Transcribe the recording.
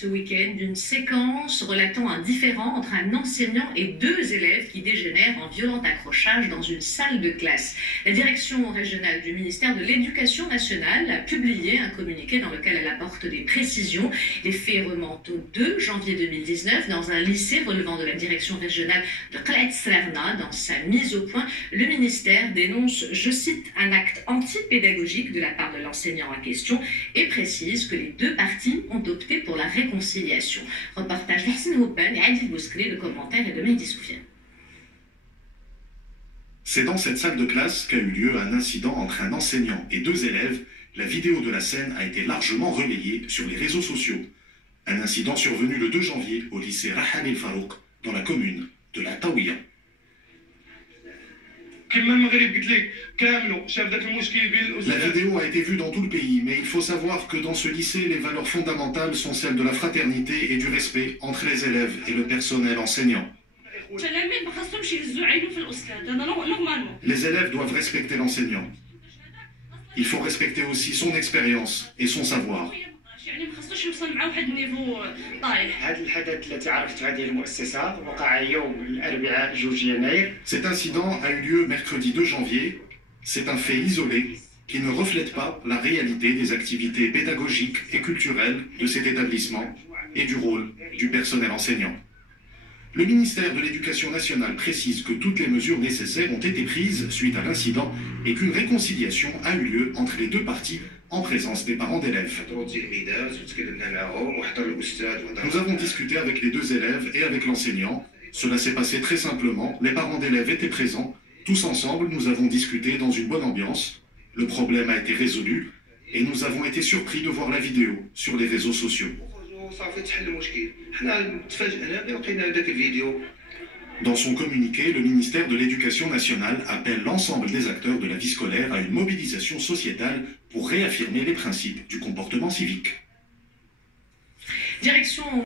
ce week-end d'une séquence relatant un différend entre un enseignant et deux élèves qui dégénèrent en violent accrochage dans une salle de classe. La direction régionale du ministère de l'Éducation nationale a publié un communiqué dans lequel elle apporte des précisions. Les faits remontent au 2 janvier 2019 dans un lycée relevant de la direction régionale de Qlet Slerna. Dans sa mise au point, le ministère dénonce, je cite, un acte antipédagogique de la part de l'enseignant en question et précise que les deux parties ont opté pour la réconciliation. Reportage d'Arsène Houpen et Adil Bouskri, le commentaire est de Mehdi Soufiane. C'est dans cette salle de classe qu'a eu lieu un incident entre un enseignant et deux élèves. La vidéo de la scène a été largement relayée sur les réseaux sociaux. Un incident survenu le 2 janvier au lycée Rahan El Farouk, dans la commune de la Taouia. La vidéo a été vue dans tout le pays, mais il faut savoir que dans ce lycée, les valeurs fondamentales sont celles de la fraternité et du respect entre les élèves et le personnel enseignant. Les élèves doivent respecter l'enseignant. Il faut respecter aussi son expérience et son savoir. Cet incident a eu lieu mercredi 2 janvier. C'est un fait isolé qui ne reflète pas la réalité des activités pédagogiques et culturelles de cet établissement et du rôle du personnel enseignant. Le ministère de l'Éducation nationale précise que toutes les mesures nécessaires ont été prises suite à l'incident et qu'une réconciliation a eu lieu entre les deux parties en présence des parents d'élèves. Nous avons discuté avec les deux élèves et avec l'enseignant. Cela s'est passé très simplement. Les parents d'élèves étaient présents. Tous ensemble, nous avons discuté dans une bonne ambiance. Le problème a été résolu et nous avons été surpris de voir la vidéo sur les réseaux sociaux. Dans son communiqué, le ministère de l'Éducation nationale appelle l'ensemble des acteurs de la vie scolaire à une mobilisation sociétale pour réaffirmer les principes du comportement civique. Direction